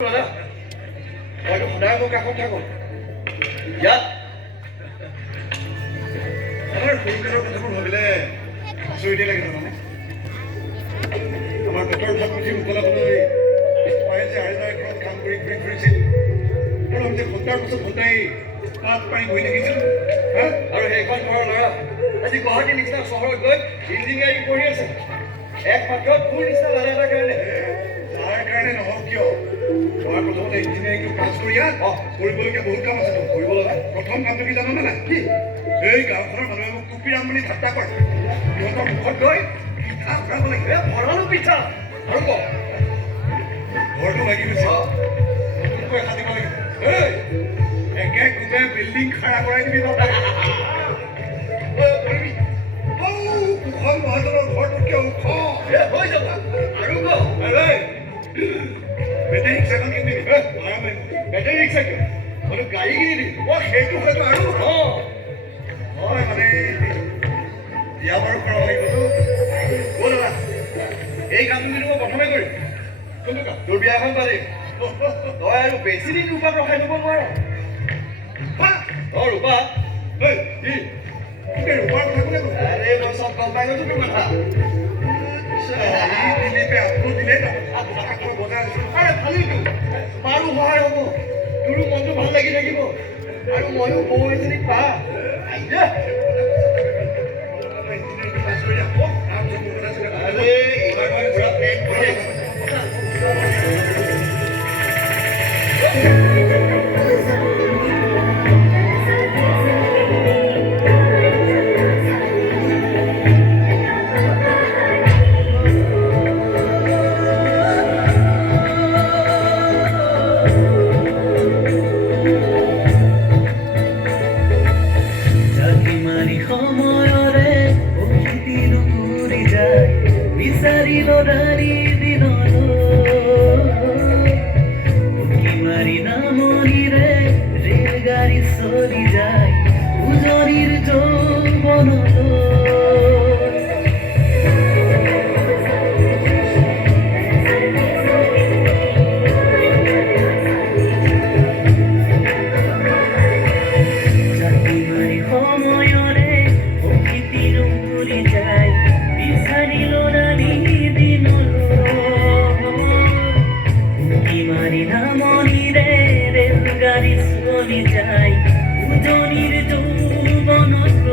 দাদা মইতো সদায় মোৰ কাষত থাকোঁ ইয়াত আমাৰ সৰুকালৰ কথাবোৰ ভাবিলে আচৰিতে লাগে জানানে আমাৰ পেটৰ ভাত মুঠি উতলাবলৈ মায়ে যে আইতাৰ ঘৰত কাম কৰি ঘূৰি ফুৰিছিল আৰু আমি যে ঘণ্টাৰ পিছত ঘণ্টাই তাত পাই বহি থাকিছিলোঁ আৰু সেইখন ঘৰৰ ল'ৰা আজি গুৱাহাটীৰ নিচিনা চহৰত গৈ ইঞ্জিনিয়াৰিং পঢ়ি আছে একমাত্ৰ তোৰ নিচিনা ল'ৰা এটাৰ কাৰণে যাৰ কাৰণে নহওক কিয় মই প্ৰথমতে ইঞ্জিনিয়াৰিংটো পাছ কৰি কৰিবলগীয়া বহুত কাম আছে কৰিব লগা প্ৰথম কামটো কি জানো না কি এই গাঁওখনৰ মানুহে মোক কুপিৰাম বুলি ঠাট্টা কৰে সিহঁতৰ মুখত গৈ পিঠা ভৰাব লাগিব ভৰালো পিঠা আৰু ক ঘৰটো লাগি গৈছে নতুনকৈ সাজিব লাগিব একে কোবে বিল্ডিং খাৰা কৰাই দিবি কুশল মহাজনৰ ঘৰটোতকে ওখ হৈ যাব আৰু ক বেটেৰী ৰিক্সাখন কিনি দিবি বেটেৰী ৰিক্সা কিয় মানে গাড়ী কিনি দিবি সেইটো হয়তো আৰু হয় মানে বিয়া বাৰু কৰা লাগিবতো দাদা এই কামটো কিন্তু মই প্ৰথমে কৰিম কোনটো কাম তোৰ বিয়াখন পাৰিম তই আৰু বেছি দিন ৰূপাক ৰখাই থব নোৱাৰ ৰূপা ৰূপাৰ কথা কোনে কৈছে আৰে মই চব গম পাই গৈছো তোৰ কথা দিলীপে আপলোড দিলে বজাই আছো আৰে ভালেইতো তোমাৰো সহায় হ'ব তোৰো মনটো ভাল লাগি থাকিব আৰু ময়ো বৌ এজনীক পা চলি যায় উজনিৰ জাতিমাৰী সময়ৰে প্ৰকৃতিৰ উৰি যায় বিচাৰিল ৰাণী দিনমাৰী নামনিৰে ৰেলগাড়ী চলি যায় উজনিৰ যৌৱনত